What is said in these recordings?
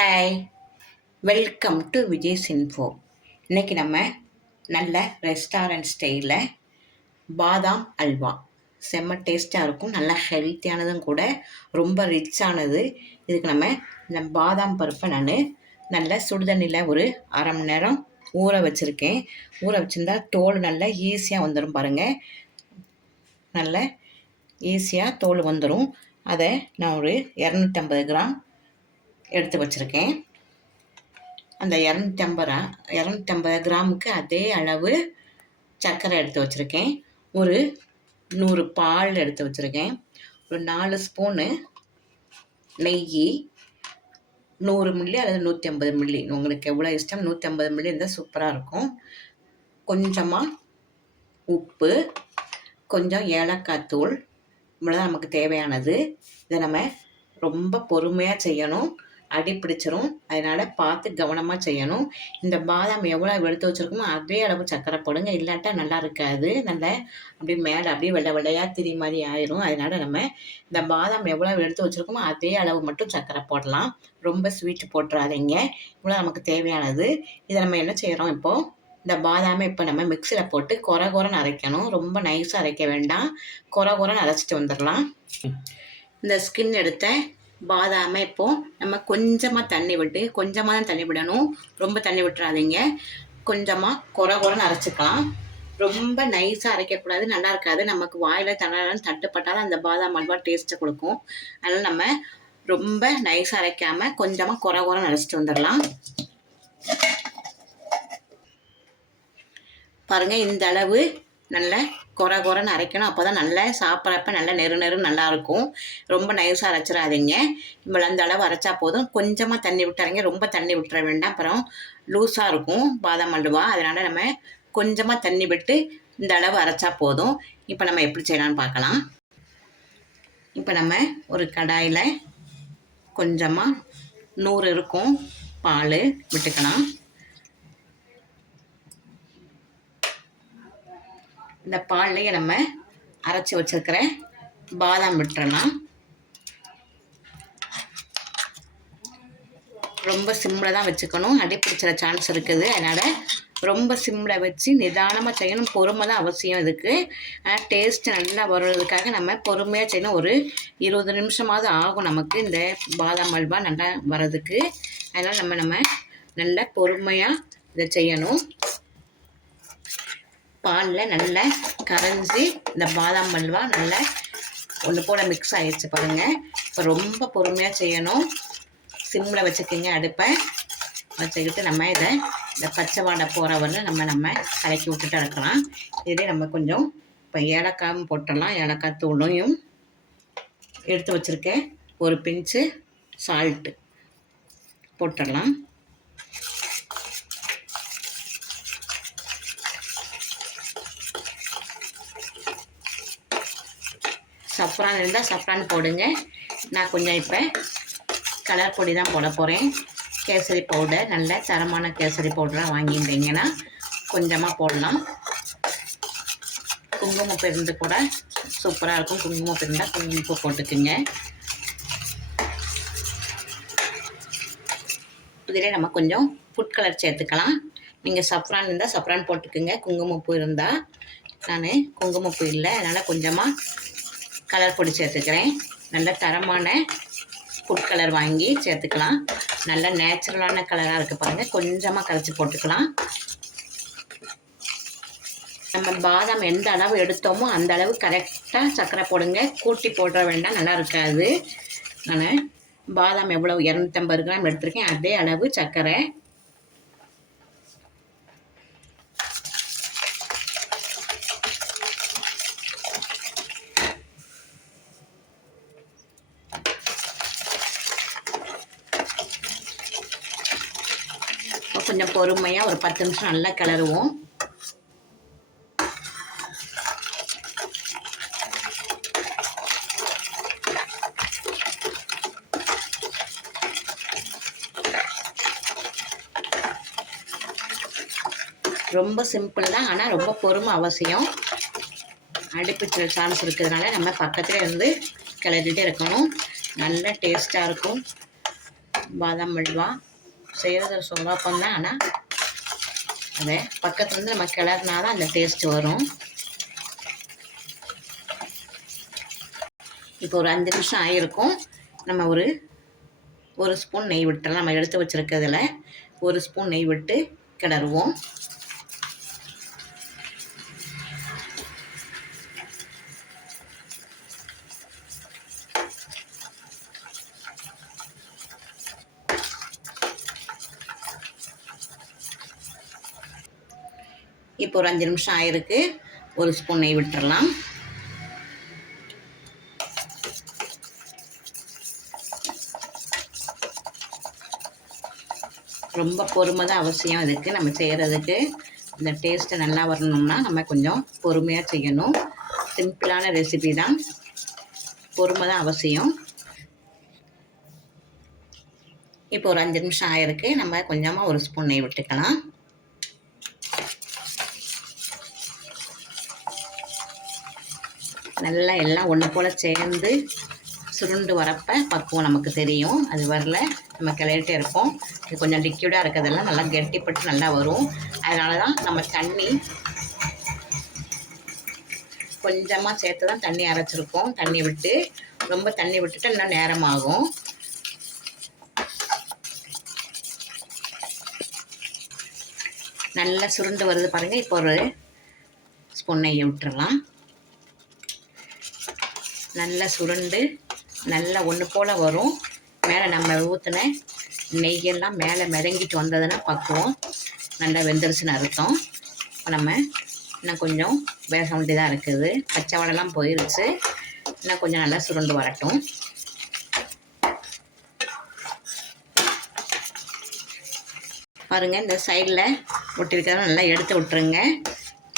Hi, welcome to Vijay's info. இன்றைக்கி நம்ம நல்ல ரெஸ்டாரண்ட் ஸ்டைலில் பாதாம் அல்வா செம்ம டேஸ்ட்டாக இருக்கும். நல்லா ஹெல்த்தியானதும் கூட, ரொம்ப ரிச்சானது. இதுக்கு நம்ம இந்த பாதாம் பருப்பை நான் நல்லா சுடுதண்ணியில் ஒரு அரை மணி நேரம் ஊற வச்சுருக்கேன். ஊற வச்சுருந்தா தோல் நல்லா ஈஸியாக வந்துடும் பாருங்கள். நல்லா ஈஸியாக தோல் வந்துடும். அதை நான் ஒரு 250 கிராம் எடுத்து வச்சுருக்கேன். அந்த 250 கிராமுக்கு அதே அளவு சர்க்கரை எடுத்து வச்சுருக்கேன். ஒரு 100 பால் எடுத்து வச்சுருக்கேன். ஒரு 4 ஸ்பூனு நெய், 100 மில்லி அல்லது 150 மில்லி, உங்களுக்கு எவ்வளோ இஷ்டம். 150 மில்லி இருந்தால் சூப்பராக இருக்கும். கொஞ்சமாக உப்பு, கொஞ்சம் ஏலக்காய் தூள், இவ்வளோதான் நமக்கு தேவையானது. இதை நம்ம ரொம்ப பொறுமையாக செய்யணும், அடி பிடிச்சிரும். அதனால் பார்த்து கவனமாக செய்யணும். இந்த பாதாம் எவ்வளோ எடுத்து வச்சுருக்கோமோ அதே அளவு சர்க்கரை போடுங்க, இல்லாட்டா நல்லா இருக்காது. நல்லா அப்படியே மேலே அப்படியே வெள்ளை வெள்ளையாக திரி மாதிரி ஆயிரும். அதனால் நம்ம இந்த பாதாம் எவ்வளோ எடுத்து வச்சுருக்கோமோ அதே அளவு மட்டும் சர்க்கரை போடலாம். ரொம்ப ஸ்வீட்டு போட்டுறாதீங்க. இவ்வளோ நமக்கு தேவையானது. இதை நம்ம என்ன செய்கிறோம், இப்போது இந்த பாதாமை இப்போ நம்ம மிக்சியில் போட்டு கொரன்னு அரைக்கணும். ரொம்ப நைஸாக அரைக்க வேண்டாம், கொரன்னு அரைச்சிட்டு வந்துடலாம். இந்த ஸ்கின் எடுத்த பாதாமை இப்போது நம்ம கொஞ்சமாக தண்ணி விட்டு, கொஞ்சமாக தான் தண்ணி விடணும், ரொம்ப தண்ணி விட்டுறாதீங்க. கொஞ்சமாக கொரன்னு அரைச்சிக்கலாம். ரொம்ப நைஸாக அரைக்கக்கூடாது, நல்லா இருக்காது. நமக்கு வாயில் தட்டுப்பட்டாலும் அந்த பாதாம் அல்வா டேஸ்ட்டை கொடுக்கும். அதனால் நம்ம ரொம்ப நைஸாக அரைக்காமல் கொஞ்சமாக கொரன்னு அரைச்சிட்டு வந்துடலாம். பாருங்கள், இந்த அளவு நல்ல கொரன்னு அரைக்கணும். அப்போ தான் நல்லா சாப்பிட்றப்ப நல்லா நெரு நல்லாயிருக்கும். ரொம்ப நைஸாக அரைச்சிடாதீங்க. இவ்வளோ அந்த அளவு அரைச்சா போதும். கொஞ்சமாக தண்ணி விட்டுறீங்க, ரொம்ப தண்ணி விட்டுற வேண்டாம், அப்புறம் லூஸாக இருக்கும் பாதாம் அல்வா. அதனால் நம்ம கொஞ்சமாக தண்ணி விட்டு இந்த அளவு அரைச்சா போதும். இப்போ நம்ம எப்படி செய்யலான்னு பார்க்கலாம். இப்போ நம்ம ஒரு கடாயில் கொஞ்சமாக 100 இருக்கும் பால் விட்டுக்கலாம். இந்த பால்லையே நம்ம அரைச்சி வச்சுருக்கிற பாதாம் விட்டுறலாம். ரொம்ப சிம்மில் தான் வச்சுக்கணும், அடி பிடிச்சிட சான்ஸ் இருக்குது. அதனால் ரொம்ப சிம்மில் வச்சு நிதானமாக செய்யணும். பொறுமை தான் அவசியம் இதுக்கு. ஆனால் டேஸ்ட்டு நல்லா வர்றதுக்காக நம்ம பொறுமையாக செய்யணும். ஒரு 20 நிமிஷமாவது ஆகும் நமக்கு இந்த பாதாம் அல்வா நல்லா வர்றதுக்கு. அதனால் நம்ம நல்லா பொறுமையாக இதை செய்யணும். பாலில் நல்லா கரைஞ்சி இந்த பாதாம் அல்வா நல்லா ஒன்று போல் மிக்ஸ் ஆகிடுச்சு பாருங்கள். இப்போ ரொம்ப பொறுமையாக செய்யணும். சிம்மில் வச்சுக்கிங்க அடுப்பை வச்சுக்கிட்டு நம்ம இதை இந்த பச்சை வாடை போகிற வரல நம்ம கலக்கி விட்டுட்டு இருக்கலாம். இதே நம்ம கொஞ்சம் இப்போ ஏலக்காயும் போட்டுடலாம். ஏலக்காய் தூளையும் எடுத்து வச்சுருக்கேன். ஒரு பிஞ்சு சால்ட்டு போட்டுடலாம். சஃப்ரான் இருந்தால் சஃப்ரான் போடுங்க. நான் கொஞ்சம் இப்போ கலர் பொடி தான் போட போகிறேன். கேசரி பவுடர், நல்ல தரமான கேசரி பவுடராக வாங்கியிருந்தீங்கன்னா கொஞ்சமாக போடலாம். குங்குமப்பூ இருந்து கூட சூப்பராக இருக்கும். குங்குமப்பூ இருந்தால் குங்குமப்பூ போட்டுக்குங்க. இதிலே நம்ம கொஞ்சம் ஃபுட் கலர் சேர்த்துக்கலாம். நீங்கள் சஃப்ரான் இருந்தால் சஃப்ரான் போட்டுக்குங்க. குங்குமப்பூ இருந்தால், நான் குங்குமப்பூ இல்லை, அதனால் கொஞ்சமாக கலர் பொடி சேர்த்துக்கிறேன். நல்ல தரமான ஃபுட் கலர் வாங்கி சேர்த்துக்கலாம். நல்ல நேச்சுரலான கலராக இருக்குது பாருங்கள். கொஞ்சமாக கரைச்சி போட்டுக்கலாம். நம்ம பாதாம் எந்த அளவு எடுத்தோமோ அந்த அளவு கரெக்டாக சர்க்கரை போடுங்க. கூட்டி போட வேண்டாம், நல்லா இருக்காது. நான் பாதாம் எவ்வளோ 250 கிராம் எடுத்திருக்கேன், அதே அளவு சர்க்கரை. கொஞ்சம் பொறுமையாக ஒரு 10 நிமிஷம் நல்லா கிளறுவோம். ரொம்ப சிம்பிள் தான், ஆனால் ரொம்ப பொறுமை அவசியம். அடிப்பிடிச்ச சான்ஸ் இருக்கிறதுனால நம்ம பக்கத்தில் இருந்து கிளறிட்டே இருக்கணும். நல்ல டேஸ்ட்டாக இருக்கும். பாதாம் அல்வா செய்கிறது சுலபம் தான். ஆனால் அதை பக்கத்துலேருந்து நம்ம கிளறினா தான் அந்த டேஸ்ட்டு வரும். இப்போ ஒரு 5 நிமிஷம் ஆகிருக்கும். நம்ம ஒரு ஸ்பூன் நெய் விட்டுறலாம். நம்ம எடுத்து வச்சுருக்கிறதுல ஒரு ஸ்பூன் நெய் விட்டு கிளறுவோம். இப்போ ஒரு 5 நிமிஷம் ஆயிருக்கு. ஒரு ஸ்பூன் நெய் விட்டுறலாம். ரொம்ப பொறுமை தான் அவசியம் இதுக்கு. நம்ம செய்கிறதுக்கு இந்த டேஸ்ட்டு நல்லா வரணும்னா நம்ம கொஞ்சம் பொறுமையாக செய்யணும். சிம்பிளான ரெசிபி தான், பொறுமை தான் அவசியம். இப்போ ஒரு 5 நிமிஷம் ஆயிருக்கு. நம்ம கொஞ்சமாக ஒரு ஸ்பூன் நெய் விட்டுக்கலாம். நல்லா எல்லாம் ஒன்று போல் சேர்ந்து சுருண்டு வரப்போ பக்குவம் நமக்கு தெரியும். அது வரல நம்ம கிளறிட்டே இருப்போம். இது கொஞ்சம் லிக்யூடாக இருக்கிறதெல்லாம் நல்லா கெட்டிப்பட்டு நல்லா வரும். அதனால தான் நம்ம தண்ணி கொஞ்சமாக சேர்த்து தான் தண்ணி அரைச்சிருக்கோம். தண்ணி விட்டு ரொம்ப தண்ணி விட்டுட்டு இன்னும் நேரமாகும். நல்லா சுருண்டு வருது பாருங்கள். இப்போ ஒரு ஸ்பூன் நெய்யை விட்டுறலாம். நல்லா சுருண்டு நல்லா ஒன்று போல் வரும். மேலே நம்ம ஊற்றின நெய்யெல்லாம் மேலே மிதங்கிட்டு வந்ததுன்னா பக்குவம் நல்லா வெந்துருச்சுன்னு அர்த்தம். இப்போ நம்ம இன்னும் கொஞ்சம் வேக வேண்டியதாக இருக்குது. பச்சை வடைலாம் போயிடுச்சு. இன்னும் கொஞ்சம் நல்லா சுருண்டு வரட்டும். பாருங்கள், இந்த சைடில் ஒட்டிருக்கிறத நல்லா எடுத்து விட்டுருங்க.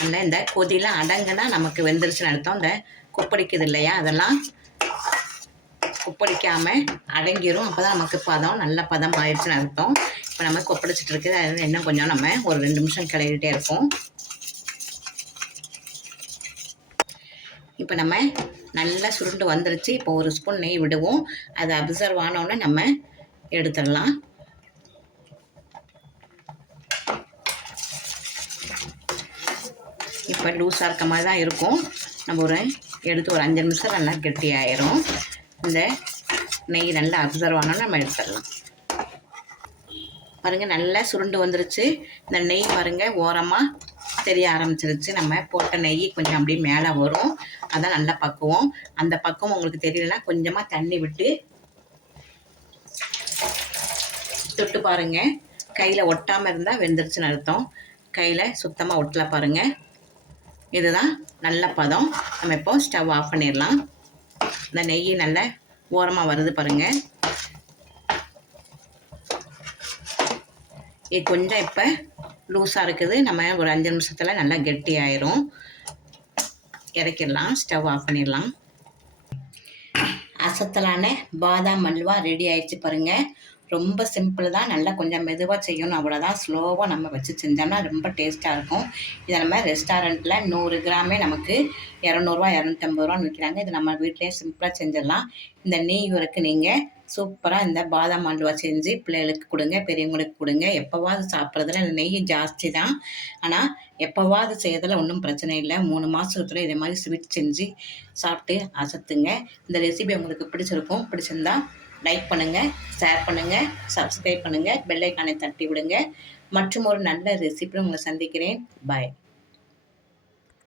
நல்லா இந்த கொதிலாம் அடங்குனா நமக்கு வெந்துருச்சுன்னு அர்த்தம். இந்த கொப்பளிக்குது இல்லையா, அதெல்லாம் கொப்பளிக்காமல் அடங்கிடும். அப்போ தான் நமக்கு பதம் நல்ல பதம் ஆயிடுச்சுன்னு அர்த்தம். இப்போ நம்ம கொப்பளிச்சுட்டு இருக்குது. அது இன்னும் கொஞ்சம் நம்ம ஒரு 2 நிமிஷம் கிளறிட்டே இருப்போம். இப்போ நம்ம நல்லா சுருண்டு வந்துருச்சு. இப்போ ஒரு ஸ்பூன் நெய் விடுவோம். அது அப்சர்வ் ஆனோடனே நம்ம எடுத்துடலாம். இப்போ லூஸாக இருக்க மாதிரி தான் இருக்கும். நம்ம எடுத்து ஒரு 5 நிமிஷம் நல்லா கெட்டியாயிரும். இந்த நெய் நல்லா அப்சர்வ் ஆனோன்னு நம்ம எடுத்துடலாம். பாருங்கள், நல்லா சுருண்டு வந்துருச்சு. இந்த நெய் பாருங்கள் ஓரமாக தெரிய ஆரம்பிச்சிருச்சு. நம்ம போட்ட நெய் கொஞ்சம் அப்படியே மேலே வரும். அதான் நல்ல பக்குவம். அந்த பக்குவம் உங்களுக்கு தெரியலன்னா கொஞ்சமாக தண்ணி விட்டு தொட்டு பாருங்கள். கையில் ஒட்டாமல் இருந்தால் வெந்துருச்சுன்னு அர்த்தம். கையில் சுத்தமாக ஒட்டல பாருங்கள். இதுதான் நல்ல பதம். நம்ம இப்போ ஸ்டவ் ஆஃப் பண்ணிடலாம். இந்த நெய் நல்லா ஓரமாக வருது பாருங்கள். இது கொஞ்சம் இப்போ லூஸாக இருக்குது. நம்ம ஒரு 5 நிமிஷத்தில் நல்லா கெட்டி ஆயிரும். இறக்கிடலாம். ஸ்டவ் ஆஃப் பண்ணிடலாம். அசத்தலான பாதாம் அல்வா ரெடி ஆயிடுச்சு பாருங்கள். ரொம்ப சிம்பிள் தான். நல்லா கொஞ்சம் மெதுவாக செய்யணும், அவ்வளோதான். ஸ்லோவாக நம்ம வச்சு செஞ்சோம்னா ரொம்ப டேஸ்ட்டாக இருக்கும். இதை நம்ம ரெஸ்டாரண்ட்டில் 100 கிராமே நமக்கு 200 250 விற்கிறாங்க. இது நம்ம வீட்டிலேயே சிம்பிளாக செஞ்சிடலாம். இந்த நெய் வரைக்கும் நீங்கள் சூப்பராக இந்த பாதாம் அல்வா செஞ்சு பிள்ளைகளுக்கு கொடுங்க, பெரியவங்களுக்கு கொடுங்க. எப்போவாது சாப்பிட்றதுல நெய் ஜாஸ்தி தான், ஆனால் எப்போவாது செய்யறதுல ஒன்றும் பிரச்சனை இல்லை. 3 மாதத்துல இதே மாதிரி ஸ்வீட் செஞ்சு சாப்பிட்டு அசத்துங்க. இந்த ரெசிபி உங்களுக்கு பிடிச்சிருக்கும். பிடிச்சிருந்தா லைக் பண்ணுங்கள், ஷேர் பண்ணுங்கள், சப்ஸ்கிரைப் பண்ணுங்கள், பெல் ஐக்கானை தட்டி விடுங்க. மற்றும் ஒரு நல்ல ரெசிபியில் உங்களை சந்திக்கிறேன். பாய்.